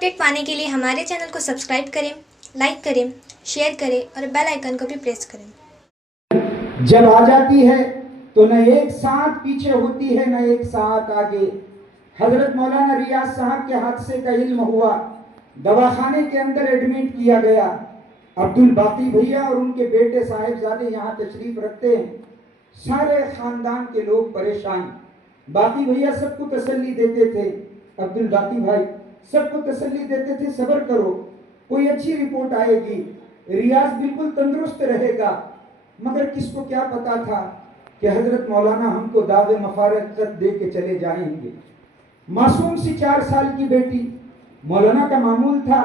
Update پانے کے لیے ہمارے چینل کو سبسکرائب کریں، لائک کریں، شیئر کریں اور بیل آئیکن کو بھی پریس کریں۔ جب آ جاتی ہے تو نہ ایک ساتھ پیچھے ہوتی ہے نہ ایک ساتھ آگے۔ حضرت مولانا ریاض صاحب کے حادثے کا علم ہوا، دواخانے کے اندر ایڈمٹ کیا گیا۔ عبدالباقی بھیا اور ان کے بیٹے صاحبزادے یہاں تشریف رکھتے ہیں، سارے خاندان کے لوگ پریشان۔ باقی بھیا سب کو تسلی دیتے تھے، عبدالباقی بھائی سب کو تسلی دیتے تھے، صبر کرو کوئی اچھی رپورٹ آئے گی، ریاض بالکل تندرست رہے گا۔ مگر کس کو کیا پتا تھا کہ حضرت مولانا ہم کو دعوے مفارقت دے کے چلے جائیں گے۔ معصوم سی 4 سال کی بیٹی، مولانا کا معمول تھا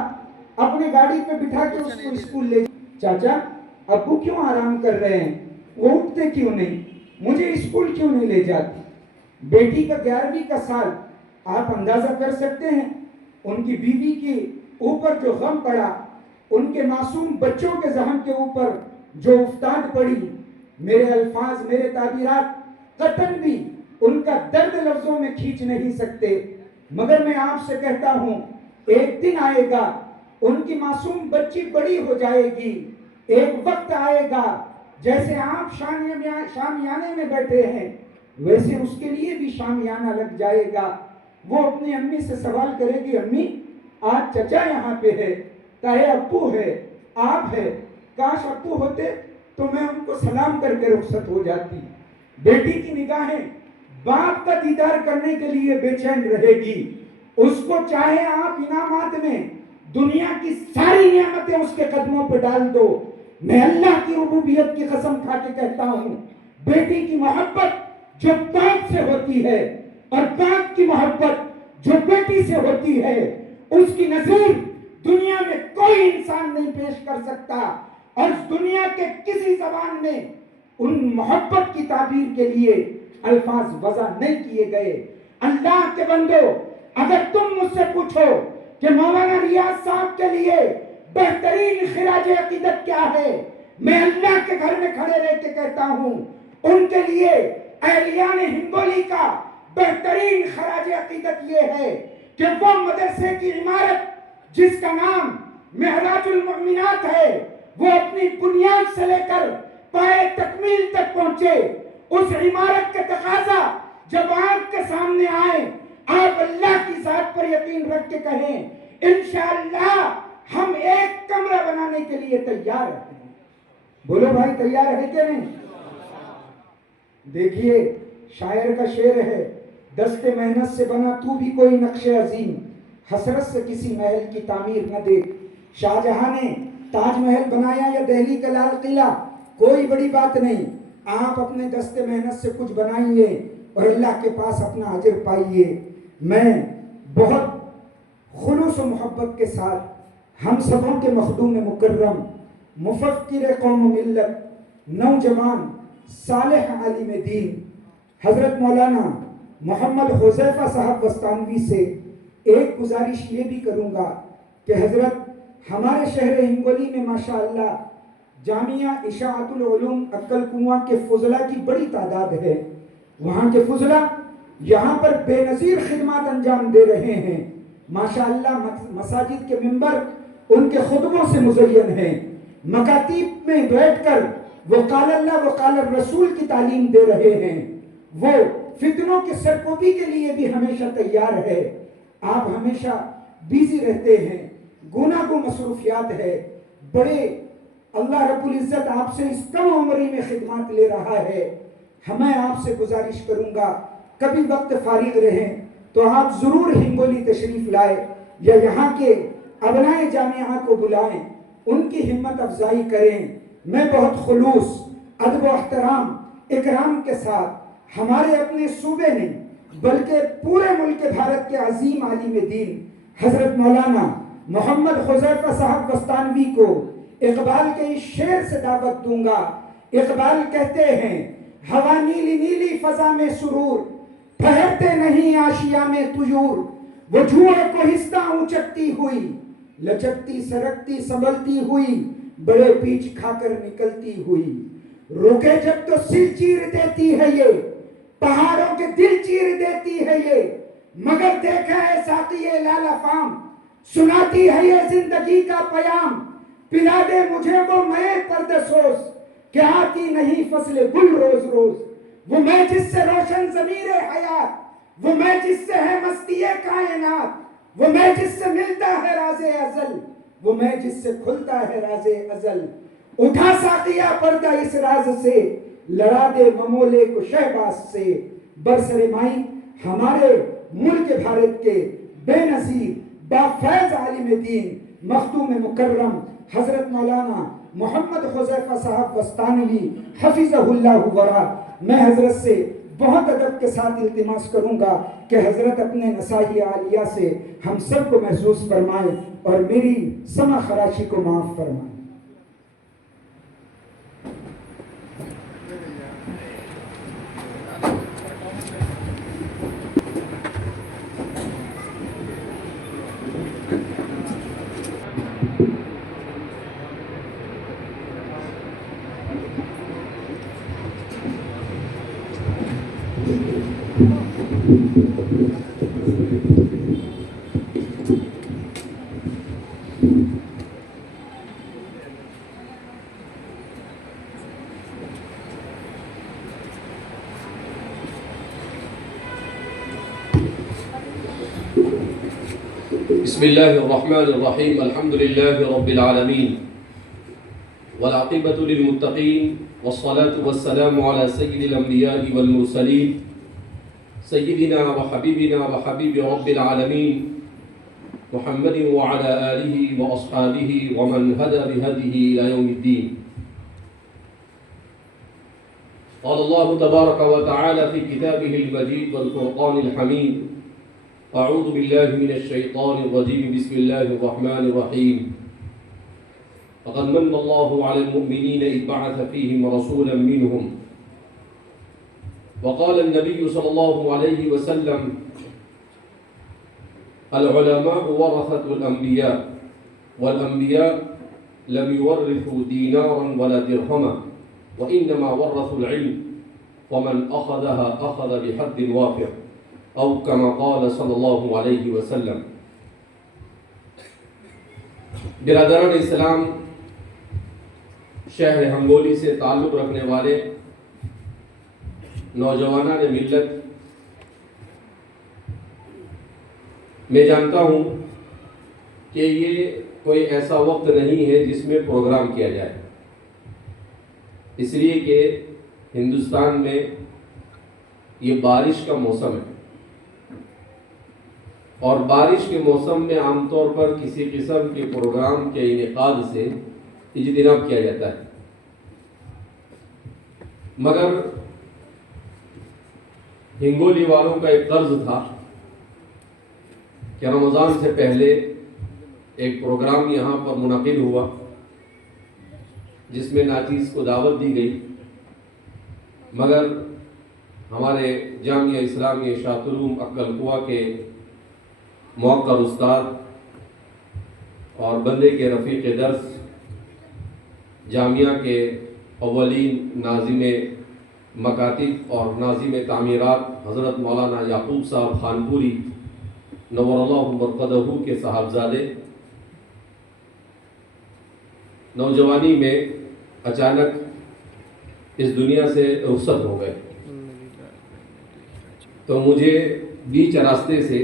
اپنے گاڑی پہ بٹھا کے اس کو اسکول لے، چاچا ابو کیوں آرام کر رہے ہیں، وہ اٹھتے کیوں نہیں، مجھے اسکول کیوں نہیں لے جاتی۔ بیٹی کا 11ویں کا سال، آپ اندازہ کر سکتے ہیں ان کی بیوی کے اوپر جو غم پڑا، ان کے معصوم بچوں کے ذہن کے اوپر جو افتاد پڑی۔ میرے الفاظ، میرے تعبیرات قطعاً بھی ان کا درد لفظوں میں کھینچ نہیں سکتے، مگر میں آپ سے کہتا ہوں ایک دن آئے گا ان کی معصوم بچی بڑی ہو جائے گی، ایک وقت آئے گا جیسے آپ شامیانے میں بیٹھے ہیں ویسے اس کے لیے بھی شامیانہ لگ جائے گا۔ وہ اپنی امی سے سوال کرے گی، امی آج چچا یہاں پہ ہے، تاہے ابو ہے، آپ ہے، کاش ابو ہوتے تو میں ان کو سلام کر کے رخصت ہو جاتی۔ بیٹی کی نگاہیں باپ کا دیدار کرنے کے لیے بے چین رہے گی، اس کو چاہے آپ انعامات میں دنیا کی ساری نعمتیں اس کے قدموں پہ ڈال دو، میں اللہ کی ربوبیت کی قسم کھا کے کہتا ہوں بیٹی کی محبت جو باپ سے ہوتی ہے اور باپ کی محبت جو بیٹی سے ہوتی ہے، اس کی نظیر دنیا میں کوئی انسان نہیں پیش کر سکتا، اور اس دنیا کے کسی زبان میں ان محبت کی تعبیر کے لیے الفاظ وضع نہیں کیے گئے۔ اللہ کے بندو، اگر تم مجھ سے پوچھو کہ مولانا ریاض صاحب کے لیے بہترین خراج عقیدت کیا ہے، میں اللہ کے گھر میں کھڑے رہ کے کہتا ہوں ان کے لیے اہلیان ہنگولی کا بہترین خراج عقیدت یہ ہے کہ وہ مدرسے کی عمارت جس کا نام معراج المؤمنات ہے، وہ اپنی بنیاد سے لے کر پائے تکمیل تک پہنچے۔ اس عمارت کا تقاضا جب آپ کے سامنے آئے، آپ اللہ کی ذات پر یقین رکھ کے کہیں انشاءاللہ ہم ایک کمرہ بنانے کے لیے تیار ہیں۔ بولو بھائی تیار ہے کہ نہیں؟ دیکھیے شاعر کا شعر ہے، دست محنت سے بنا تو بھی کوئی نقش عظیم، حسرت سے کسی محل کی تعمیر نہ دیکھ۔ شاہ جہاں نے تاج محل بنایا یا دہلی کا لال قلعہ، کوئی بڑی بات نہیں، آپ اپنے دست محنت سے کچھ بنائیے اور اللہ کے پاس اپنا اجر پائیے۔ میں بہت خلوص و محبت کے ساتھ ہم سبوں کے مخدوم مکرم، مفکر قوم و ملت، نوجوان صالح عالم دین حضرت مولانا محمد حذیفہ صاحب وستانوی سے ایک گزارش یہ بھی کروں گا کہ حضرت ہمارے شہر ہنگولی میں ماشاءاللہ جامعہ اشاعت العلوم عقل کنواں کے فضلاء کی بڑی تعداد ہے، وہاں کے فضلاء یہاں پر بے نظیر خدمات انجام دے رہے ہیں ماشاءاللہ۔ مساجد کے منبر ان کے خطبوں سے مزین ہیں، مکاتیب میں بیٹھ کر وہ قال اللہ و قال الرسول کی تعلیم دے رہے ہیں، وہ فتنوں کے سرکوبی کے لیے بھی ہمیشہ تیار ہے۔ آپ ہمیشہ بیزی رہتے ہیں، گناہ کو مصروفیات ہے، بڑے اللہ رب العزت آپ سے اس کم عمری میں خدمات لے رہا ہے۔ میں آپ سے گزارش کروں گا کبھی وقت فارغ رہیں تو آپ ضرور ہنگولی تشریف لائے یا یہاں کے ابنائے جامعہ کو بلائیں، ان کی ہمت افزائی کریں۔ میں بہت خلوص، ادب و احترام، اکرام کے ساتھ ہمارے اپنے صوبے نہیں بلکہ پورے ملک بھارت کے عظیم عالم دین حضرت مولانا محمد حذیفہ صاحب وستانوی کو اقبال کے اس شعر سے دعوت دوں گا۔ اقبال کہتے ہیں ہوا نیلی نیلی فضا میں سرور، ٹھہرتے نہیں آشیا میں طیور، وہ جوئے کو ہستہ اونچکتی ہوئی، لچکتی سرکتی سنبھلتی ہوئی، بڑے پیچ کھا کر نکلتی ہوئی، رکے جب تو سل چیر دیتی ہے یہ، پہاڑوں کے دل چیر دیتی ہے یہ، مگر دیکھا ہے ساقی لال افام، سناتی ہے یہ زندگی کا پیام، پلا دے مجھے وہ میں پردسوز کہ آتی نہیں فصل گل روز روز، وہ میں جس سے روشن ضمیر حیات، وہ میں جس سے ہے مستی کائنات، وہ میں جس سے ملتا ہے راز ازل، وہ میں جس سے کھلتا ہے راز ازل، اٹھا ساقیہ پردہ اس راز سے، لڑا دے ممولے کو شہباز سے، برسر مائی ہمارے ملک بھارت کے بے نظیر با فیض عالم دین مختوم مکرم حضرت مولانا محمد حذیفہ صاحب وستانوی حفظہ اللہ ورا، میں حضرت سے بہت ادب کے ساتھ التماس کروں گا کہ حضرت اپنے نصائح عالیہ سے ہم سب کو محسوس فرمائیں اور میری سمع خراشی کو معاف فرمائیں۔ بسم الله الرحمن الرحيم، الحمد لله رب العالمين، والعاقبة للمتقين، والصلاة والسلام على سيد الأنبياء والمرسلين، سيدنا وحبيبنا وحبيب رب العالمين محمد وعلى آله وأصحابه ومن هدى بهديه إلى يوم الدين. قال الله تبارك وتعالى في كتابه المجيد والفرقان الحميد: أعوذ بالله من الشيطان الرجيم، بسم الله الرحمن الرحيم. فقد من الله على المؤمنين إذ بعث فيهم رسولا منهم. وقال النبي صلى الله عليه وسلم: العلماء ورثة الأنبياء، والأنبياء لم يورثوا دينارا ولا درهما، وإنما ورثوا العلم، ومن أخذها أخذ بحد وافر، او کما قال صلی اللہ علیہ وسلم۔ برادران اسلام، شہر ہنگولی سے تعلق رکھنے والے نوجوانان ملت، میں جانتا ہوں کہ یہ کوئی ایسا وقت نہیں ہے جس میں پروگرام کیا جائے، اس لیے کہ ہندوستان میں یہ بارش کا موسم ہے، اور بارش کے موسم میں عام طور پر کسی قسم کے پروگرام کے انعقاد سے اجتناب کیا جاتا ہے، مگر ہنگولی والوں کا ایک قرض تھا کہ رمضان سے پہلے ایک پروگرام یہاں پر منعقد ہوا جس میں ناچیز کو دعوت دی گئی، مگر ہمارے جامعہ اسلامیہ شاہ علوم عقل قوا کے موقر استاد اور بندے کے رفیق درس، جامعہ کے اولین ناظم مکاتب اور ناظم تعمیرات حضرت مولانا یعقوب صاحب خانپوری نور اللہ مرقدہ کے صاحبزادے نوجوانی میں اچانک اس دنیا سے رخصت ہو گئے، تو مجھے بیچ راستے سے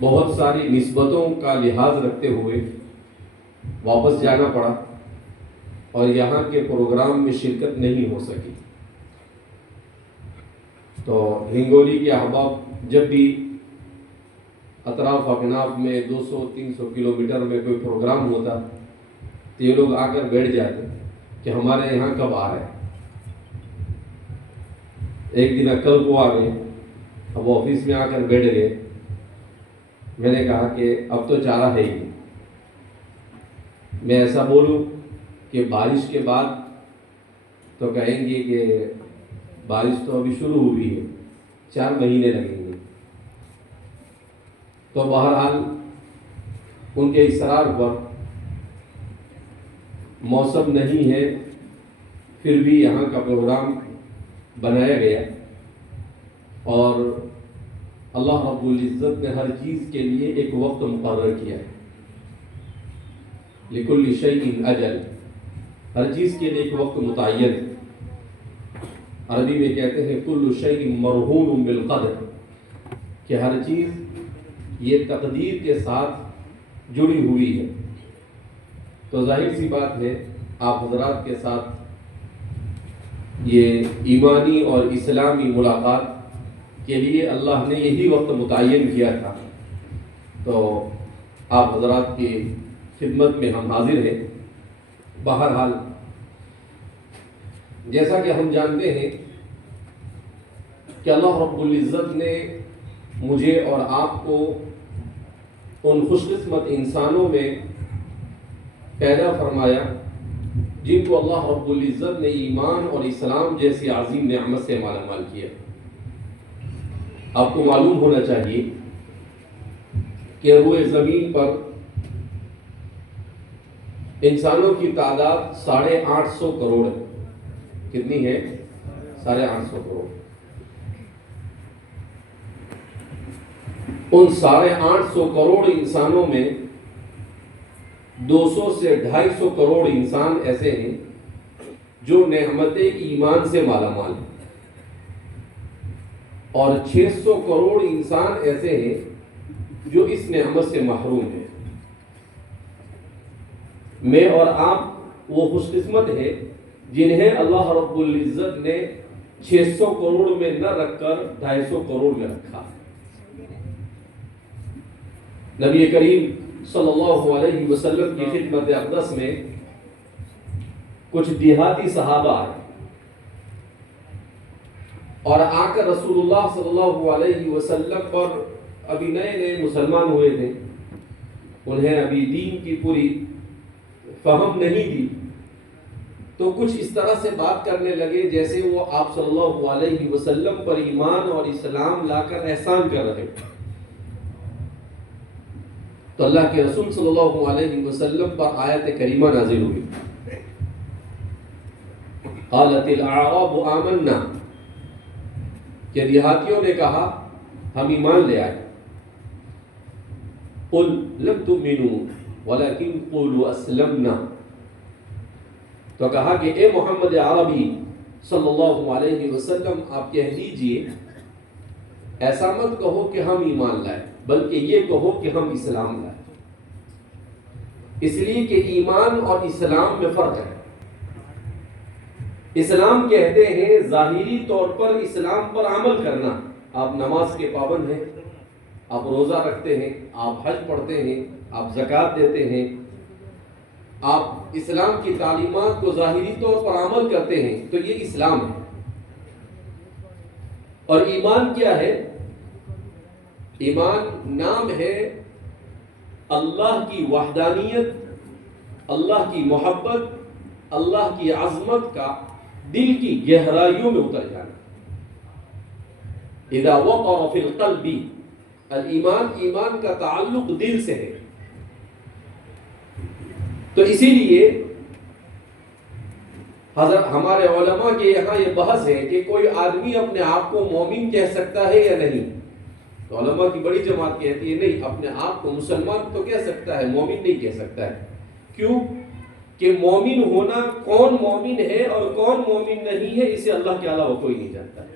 بہت ساری نسبتوں کا لحاظ رکھتے ہوئے واپس جانا پڑا اور یہاں کے پروگرام میں شرکت نہیں ہو سکی۔ تو ہنگولی کے احباب جب بھی اطراف اکناف میں 200-300 کلومیٹر میں کوئی پروگرام ہوتا تو یہ لوگ آ کر بیٹھ جاتے کہ ہمارے یہاں کب آ رہے ہیں۔ ایک دن کل کو آ گئے، اب آفس میں آ کر بیٹھ گئے۔ میں نے کہا کہ اب تو چارہ ہے ہی، میں ایسا بولوں کہ بارش کے بعد تو کہیں گے کہ بارش تو ابھی شروع ہوئی ہے، 4 مہینے لگیں گے۔ تو بہرحال ان کے اصرار پر موسم نہیں ہے، پھر بھی یہاں کا پروگرام بنایا گیا، اور اللہ رب العزت نے ہر چیز کے لیے ایک وقت مقرر کیا ہے. لکل شیء اجل، ہر چیز کے لیے ایک وقت متعین ہے. عربی میں کہتے ہیں کل شیء مرہون بالقدر، کہ ہر چیز یہ تقدیر کے ساتھ جڑی ہوئی ہے. تو ظاہر سی بات ہے آپ حضرات کے ساتھ یہ ایمانی اور اسلامی ملاقات کے لیے اللہ نے یہی وقت متعین کیا تھا. تو آپ حضرات کی خدمت میں ہم حاضر ہیں. بہرحال جیسا کہ ہم جانتے ہیں کہ اللہ رب العزت نے مجھے اور آپ کو ان خوش قسمت انسانوں میں پیدا فرمایا جن کو اللہ رب العزت نے ایمان اور اسلام جیسی عظیم نعمت سے مالا مال کیا. آپ کو معلوم ہونا چاہیے کہ روئے زمین پر انسانوں کی تعداد 850 کروڑ ہے. کتنی ہے؟ 850 کروڑ. ان 850 کروڑ انسانوں میں 200 سے 250 کروڑ انسان ایسے ہیں جو نعمت ایمان سے مالا مال ہیں، اور 600 کروڑ انسان ایسے ہیں جو اس نعمت سے محروم ہیں. میں اور آپ وہ خوش قسمت ہیں جنہیں اللہ رب العزت نے 600 کروڑ میں نہ رکھ کر 250 کروڑ میں رکھا. نبی کریم صلی اللہ علیہ وسلم کی خدمت اقدس میں کچھ دیہاتی صحابہ آئے اور آ کر رسول اللہ صلی اللہ علیہ وسلم پر ابھی نئے نئے مسلمان ہوئے تھے، انہیں ابھی دین کی پوری فہم نہیں تھی، تو کچھ اس طرح سے بات کرنے لگے جیسے وہ آپ صلی اللہ علیہ وسلم پر ایمان اور اسلام لا کر احسان کر رہے. تو اللہ کے رسول صلی اللہ علیہ وسلم پر آیت کریمہ نازل ہوئی. قالت الاعراب آمنا، کہ دیہاتیوں نے کہا ہم ایمان لے آئے. قل لم تؤمنوا ولكن قولوا اسلمنا، تو کہا کہ اے محمد عربی صلی اللہ علیہ وسلم آپ کہہ دیجئے ایسا مت کہو کہ ہم ایمان لائے، بلکہ یہ کہو کہ ہم اسلام لائے. اس لیے کہ ایمان اور اسلام میں فرق ہے. اسلام کہتے ہیں ظاہری طور پر اسلام پر عمل کرنا. آپ نماز کے پابند ہیں، آپ روزہ رکھتے ہیں، آپ حج پڑھتے ہیں، آپ زکوٰۃ دیتے ہیں، آپ اسلام کی تعلیمات کو ظاہری طور پر عمل کرتے ہیں، تو یہ اسلام ہے. اور ایمان کیا ہے؟ ایمان نام ہے اللہ کی وحدانیت، اللہ کی محبت، اللہ کی عظمت کا دل کی گہرائیوں میں اتر جانا. اذا وقر فی القلب الایمان، ایمان کا تعلق دل سے ہے. تو اسی لیے حضرت ہمارے علماء کے یہاں یہ بحث ہے کہ کوئی آدمی اپنے آپ کو مومن کہہ سکتا ہے یا نہیں. تو علماء کی بڑی جماعت کہتی ہے نہیں، اپنے آپ کو مسلمان تو کہہ سکتا ہے، مومن نہیں کہہ سکتا ہے. کیوں؟ کہ مومن ہونا، کون مومن ہے اور کون مومن نہیں ہے، اسے اللہ کے علاوہ کوئی نہیں جانتا ہے.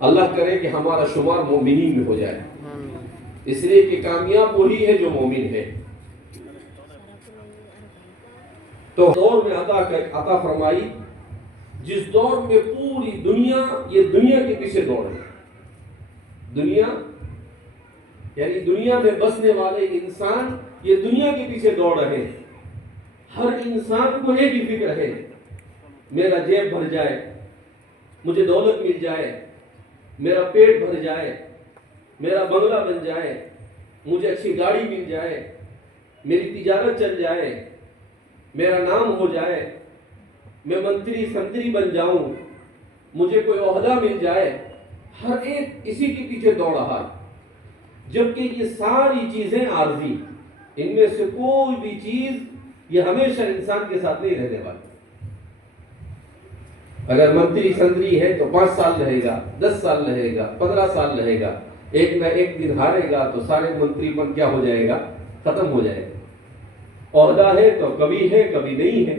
اللہ کرے کہ ہمارا شمار مومنین میں ہو جائے، اس لیے کہ کامیاب وہی ہے جو مومن ہے. تو دور میں عطا فرمائی جس دور میں پوری دنیا یہ دنیا کے پیچھے دوڑ ہے. دنیا یعنی دنیا میں بسنے والے انسان یہ دنیا کے پیچھے دوڑ رہے ہیں. ہر انسان کو ایک ہی فکر ہے، میرا جیب بھر جائے، مجھے دولت مل جائے، میرا پیٹ بھر جائے، میرا بنگلہ بن جائے، مجھے اچھی گاڑی مل جائے، میری تجارت چل جائے، میرا نام ہو جائے، میں منتری سنتری بن جاؤں، مجھے کوئی عہدہ مل جائے. ہر ایک اسی کے پیچھے دوڑ رہا ہے. جبکہ یہ ساری چیزیں عارضی، ان میں سے کوئی بھی چیز یہ ہمیشہ انسان کے ساتھ نہیں رہنے والی. اگر منتری سنتری ہے تو 5 سال رہے گا، 10 سال رہے گا، 15 سال رہے گا، ایک نہ ایک دن ہارے گا تو سارے منتری پن کیا ہو جائے گا؟ ختم ہو جائے گا۔ عہدہ ہے تو کبھی نہیں ہے،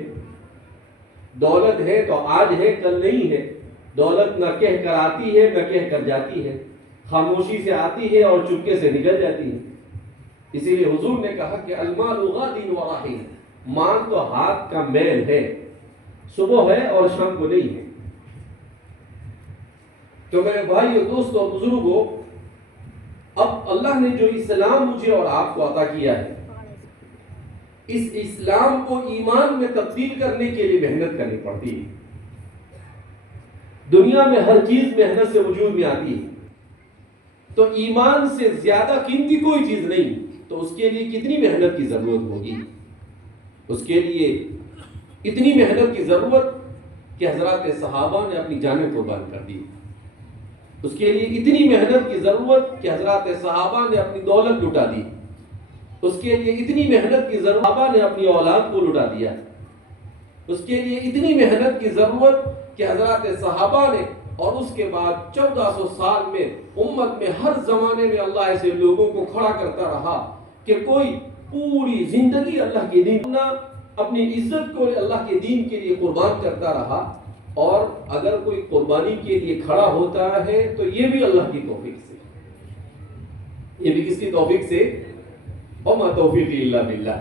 دولت ہے تو آج ہے کل نہیں ہے، دولت نہ کہہ کر آتی ہے نہ کہہ کر جاتی ہے، خاموشی سے آتی ہے اور چپکے سے نکل جاتی ہے۔ اسی لیے حضور نے کہا کہ المال غاد و راحل، مال تو ہاتھ کا میل ہے، صبح ہے اور شام کو نہیں ہے۔ تو میرے بھائی اور دوستوں اور بزرگوں، اب اللہ نے جو اسلام مجھے اور آپ کو عطا کیا ہے، اس اسلام کو ایمان میں تبدیل کرنے کے لیے محنت کرنی پڑتی ہے۔ دنیا میں ہر چیز محنت سے وجود میں آتی ہے، تو ایمان سے زیادہ قیمتی کوئی چیز نہیں، تو اس کے لیے کتنی محنت کی ضرورت ہوگی؟ اس کے لیے اتنی محنت کی ضرورت کہ حضرات صحابہ نے اپنی جانیں قربان کر دی، اس کے لیے اتنی محنت کی ضرورت کہ حضرات صحابہ نے اپنی دولت لٹا دی، اس کے لیے اتنی محنت کی ضرورت صحابہ نے اپنی اولاد کو لٹا دیا، اس کے لیے اتنی محنت کی ضرورت کہ حضرات صحابہ نے، اور اس کے بعد 1400 سال میں امت میں ہر زمانے میں اللہ ایسے لوگوں کو کھڑا کرتا رہا کہ کوئی پوری زندگی اللہ کے دین، اپنی عزت کو اللہ کے دین کے لیے قربان کرتا رہا۔ اور اگر کوئی قربانی کے لیے کھڑا ہوتا ہے تو یہ بھی اللہ کی توفیق سے، یہ بھی کس کی توفیق سے؟ وما توفیقی الا باللہ۔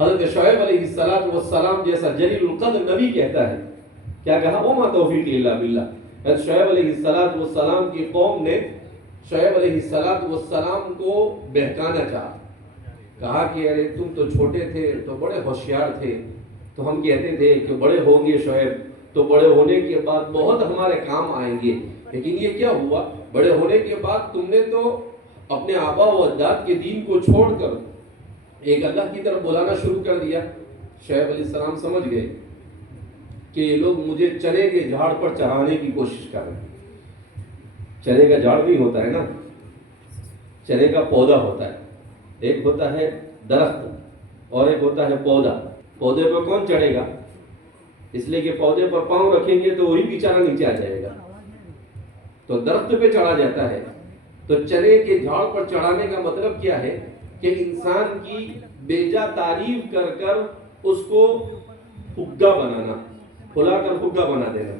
حضرت شعیب علیہ السلام جیسا جلیل القدر نبی کہتا ہے، کیا کہا؟ وما توفیقی الا باللہ۔ حضرت شعیب علیہ السلام کی قوم نے شعیب علیہ السلام کو بہکانا چاہا، کہا کہ ارے تم تو چھوٹے تھے تو بڑے ہوشیار تھے، تو ہم کہتے تھے کہ بڑے ہوں گے شعیب تو بڑے ہونے کے بعد بہت ہمارے کام آئیں گے، لیکن یہ کیا ہوا؟ بڑے ہونے کے بعد تم نے تو اپنے آبا و اجداد کے دین کو چھوڑ کر ایک اللہ کی طرف بلانا شروع کر دیا۔ شعیب علیہ السلام سمجھ گئے کہ یہ لوگ مجھے چنے کے جھاڑ پر چڑھانے کی کوشش کر رہے ہیں۔ چنے کا جھاڑ نہیں ہوتا ہے نا، چنے کا پودا ہوتا ہے، ایک ہوتا ہے درخت اور ایک ہوتا ہے پودا۔ پودے پر کون چڑھے گا؟ اس لیے کہ پودے پر پاؤں رکھیں گے تو وہی بیچارہ نیچے آ جائے گا، تو درخت پہ چڑھا جاتا ہے۔ تو چنے کے جھاڑ پر چڑھانے کا مطلب کیا ہے کہ انسان کی بیجا تعریف کر کر اس کو پھگا بنانا، پھلا کر پھگا بنا دینا،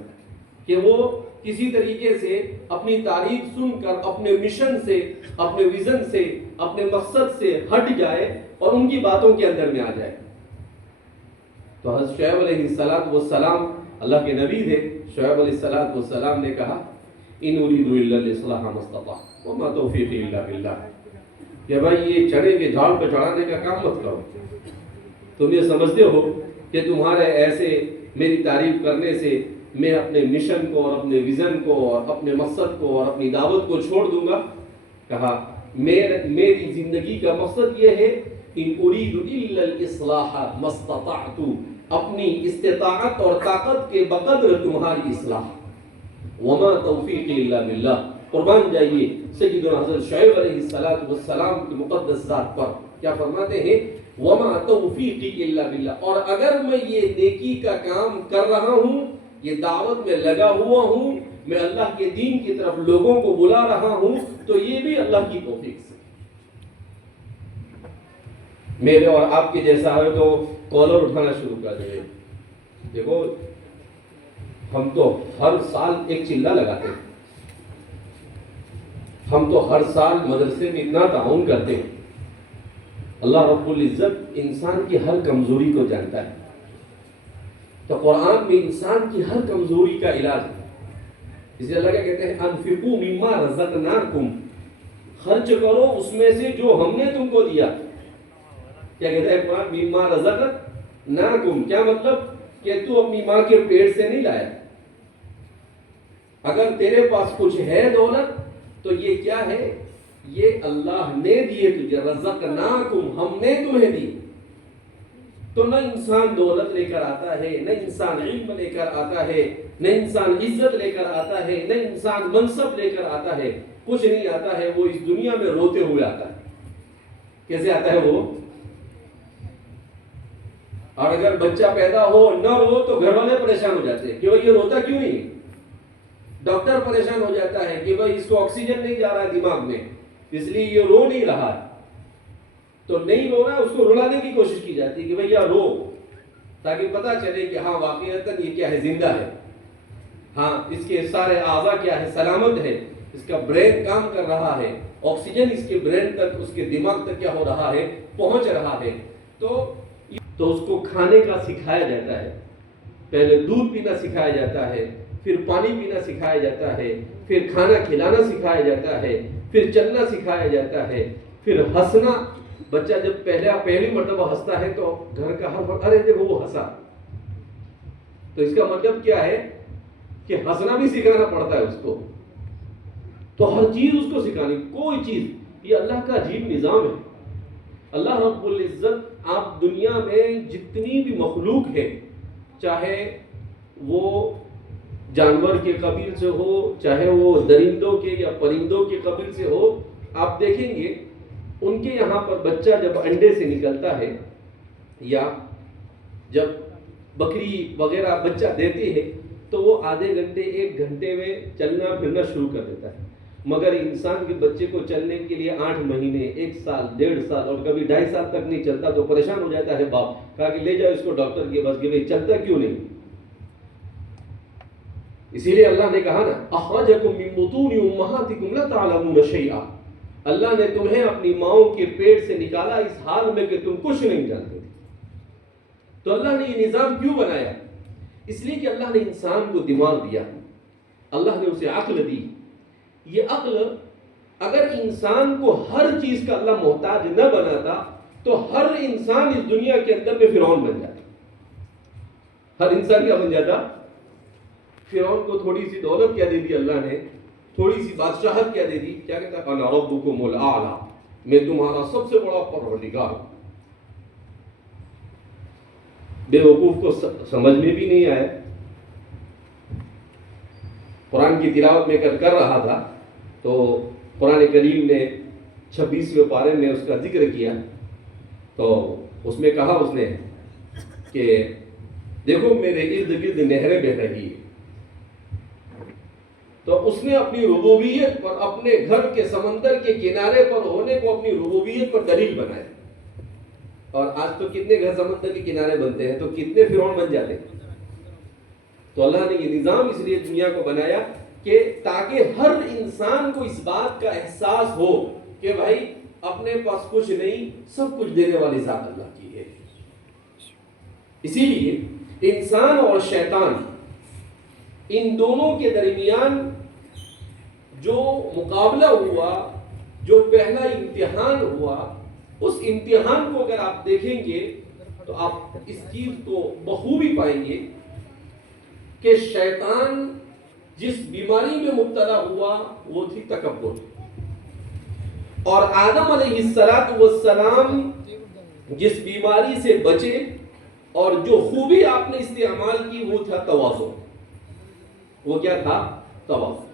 کہ وہ کسی طریقے سے اپنی تعریف سن کر اپنے مشن سے، اپنے ویژن سے، اپنے مقصد سے ہٹ جائے اور ان کی باتوں کے اندر میں آ جائے۔ تو حضرت شعیب علیہ السلام اللہ کے نبی تھے۔ شعیب علیہ السلام نے کہا ان اريد الا الاصلاح ما استطعت وما توفیقی الا باللہ، کہ بھائی یہ چنے کے جھاڑ پہ چڑھانے کا کام مت کرو، تم یہ سمجھتے ہو کہ تمہارے ایسے میری تعریف کرنے سے میں اپنے مشن کو اور اپنے ویژن کو اور اپنے مقصد کو اور اپنی دعوت کو چھوڑ دوں گا؟ کہا میری زندگی کا مقصد یہ ہے ان اريد الا الاصلاح ما استطعت، اپنی استطاعت اور طاقت کے بقدر تمہاری اصلاح، وما توفیقی الا باللہ۔ قربان جائیے سیدنا حضرت شعیب علیہ السلام کی مقدس ذات پر، کیا فرماتے ہیں؟ وما توفیقی الا باللہ۔ اور اگر میں یہ نیکی کا کام کر رہا ہوں، یہ دعوت میں لگا ہوا ہوں، میں اللہ کے دین کی طرف لوگوں کو بلا رہا ہوں، تو یہ بھی اللہ کی توفیق سے۔ میرے اور آپ کے جیسا ہے تو کالر اٹھانا شروع کر دیں۔ دیکھو ہم تو ہر سال ایک چلہ لگاتے ہیں، ہم تو ہر سال مدرسے میں اتنا تعاون کرتے ہیں۔ اللہ رب العزت انسان کی ہر کمزوری کو جانتا ہے، تو قرآن میں انسان کی ہر کمزوری کا علاج ہے۔ اس لیے اللہ کیا کہتے ہیں؟ انفقوا مما رزقناکم، خرچ کرو اس میں سے جو ہم نے تم کو دیا۔ کیا کہتا ہے قرآن؟ مما رزقناکم، کیا مطلب؟ کہ تو اپنی ماں کے پیٹ سے نہیں لایا۔ اگر تیرے پاس کچھ ہے دولت تو یہ کیا ہے؟ یہ اللہ نے دیے تجھے، رزقناکم، ہم نے تمہیں دی۔ تو نہ انسان دولت لے کر آتا ہے، نہ انسان علم لے کر آتا ہے، نہ انسان عزت لے کر آتا ہے، نہ انسان منصب لے کر آتا ہے، کچھ نہیں آتا ہے۔ وہ اس دنیا میں روتے ہوئے آتا ہے۔ کیسے آتا ہے وہ؟ اور اگر بچہ پیدا ہو نہ رو تو گھر والے پریشان ہو جاتے ہیں کہ بھائی یہ روتا کیوں نہیں ہے. ڈاکٹر پریشان ہو جاتا ہے کہ بھائی اس کو آکسیجن نہیں جا رہا ہے دماغ میں, اس لیے یہ رو نہیں رہا ہے. تو نہیں رو رہا ہے, اس کو رلانے کی کوشش کی جاتی ہے کہ بھئی یا رو, تاکہ پتہ چلے کہ ہاں واقعتاً یہ کیا ہے, زندہ ہے, ہاں اس کے سارے اعضاء کیا ہے, سلامت ہے, اس کا برین کام کر رہا ہے, آکسیجن اس کے برین تک, اس کے دماغ تک کیا ہو رہا ہے, پہنچ رہا ہے. تو اس کو کھانے کا سکھایا جاتا ہے. پہلے دودھ پینا سکھایا جاتا ہے, پھر پانی پینا سکھایا جاتا ہے, پھر کھانا کھلانا سکھایا جاتا ہے, پھر چلنا سکھایا جاتا ہے, پھر ہنسنا. بچہ جب پہلی مرتبہ ہنستا ہے تو گھر کا ہر فرد ارے دیکھو وہ ہنسا, تو اس کا مطلب کیا ہے کہ ہنسنا بھی سکھانا پڑتا ہے اس کو. تو ہر چیز اس کو سکھانی, کوئی چیز. یہ اللہ کا عجیب نظام ہے. اللہ رب العزت آپ دنیا میں جتنی بھی مخلوق ہے, چاہے وہ جانور کے قبیل سے ہو, چاہے وہ درندوں کے یا پرندوں کے قبیل سے ہو, آپ دیکھیں گے ان کے یہاں پر بچہ جب انڈے سے نکلتا ہے یا جب بکری وغیرہ بچہ دیتی ہے تو وہ آدھے گھنٹے 1 گھنٹے میں چلنا پھرنا شروع کر دیتا ہے. مگر انسان کے بچے کو چلنے کے لیے 8 مہینے, 1 سال, 1.5 سال اور کبھی 2.5 سال تک نہیں چلتا تو پریشان ہو جاتا ہے باپ, کہا کہ لے جاؤ اس کو ڈاکٹر کے پاس کہ بھئی چلتا کیوں نہیں. اسی لیے اللہ نے کہا نا اخرجکم من بطون امہاتکم لا تعلمون شیئا, اللہ نے تمہیں اپنی ماؤں کے پیٹ سے نکالا اس حال میں کہ تم کچھ نہیں جانتے. تو اللہ نے یہ نظام کیوں بنایا؟ اس لیے کہ اللہ نے انسان کو دماغ دیا, اللہ نے اسے عقل دی. یہ عقل اگر انسان کو ہر چیز کا اللہ محتاج نہ بناتا تو ہر انسان اس دنیا کے اندر میں فرعون بن جاتا. ہر انسان کیا بن جاتا؟ فرعون کو تھوڑی سی دولت کیا دے دی اللہ نے, تھوڑی سی بادشاہت کیا دے دی, کیا کہتا انا ربکم الاعلی, میں تمہارا سب سے بڑا پروردگار ہوں. بے وقوف کو سمجھ میں بھی نہیں آیا. قرآن کی تلاوت میں کر رہا تھا تو قرآن کریم نے 26ویں پارے میں اس کا ذکر کیا, تو اس میں کہا اس نے کہ دیکھو میرے ارد گرد نہریں بہہ رہی ہیں. تو اس نے اپنی ربوبیت پر, اپنے گھر کے سمندر کے کنارے پر ہونے کو اپنی ربوبیت پر دلیل بنایا. اور آج تو کتنے گھر سمندر کے کنارے بنتے ہیں تو کتنے فرعون بن جاتے ہیں. تو اللہ نے یہ نظام اس لیے دنیا کو بنایا کہ تاکہ ہر انسان کو اس بات کا احساس ہو کہ بھائی اپنے پاس کچھ نہیں, سب کچھ دینے والی ذات اللہ کی ہے. اسی لیے انسان اور شیطان, ان دونوں کے درمیان جو مقابلہ ہوا, جو پہلا امتحان ہوا, اس امتحان کو اگر آپ دیکھیں گے تو آپ اس چیز کو بخوبی پائیں گے کہ شیطان جس بیماری میں مبتلا ہوا وہ تھی تکبر, اور آدم علیہ السلام جس بیماری سے بچے اور جو خوبی آپ نے استعمال کی وہ تھا تواضع. وہ کیا تھا؟ تواضع.